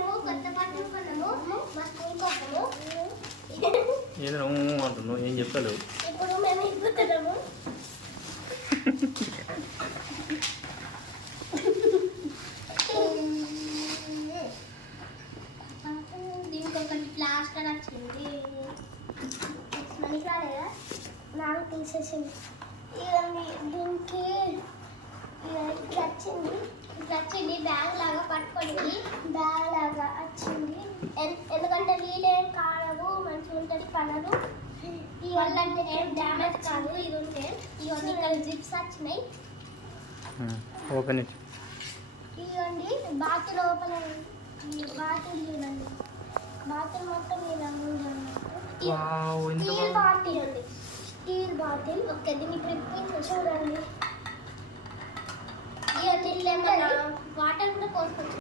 మేము కొత్త బట్టలు కొన్నాము మా స్కూల్ కోసము. ఏదో అంటున్నావు, ఏం చెప్తావు? ఇప్పుడు మేము ఇప్పుతున్నాము. దీనికి ఒకటి ప్లాస్టర్ వచ్చింది, మనకి రాలేదా? నాకు తీసేసింది. ఇవన్నీ దీనికి ఇట్లా వచ్చింది, బ్యాగ్ లాగా పట్టుకోండి, బ్యాగ్ లాగా వచ్చింది. ఎందుకంటే నీళ్ళేం కాలవు, మంచిగా ఉంటుంది పనులు. ఇవన్నీ ఏం డ్యామేజ్ కాదు. ఇది ఉంటే ఇవన్నీ ఇక్కడ జిప్స్ వచ్చినాయి. ఓపెన్ ఇవ్వండి బాటిల్ ఓపెన్ అయ్యింది. బాటిల్ చూడండి, బాటిల్ మొత్తం ఇలా ఉంది. స్టీల్ బాటిల్ ఉంది, స్టీల్ బాటిల్. ఓకే, దీన్ని ఇప్పుడు చూడండి. ఇవన్నీ వాటర్ కూడా పోసుకోవచ్చు.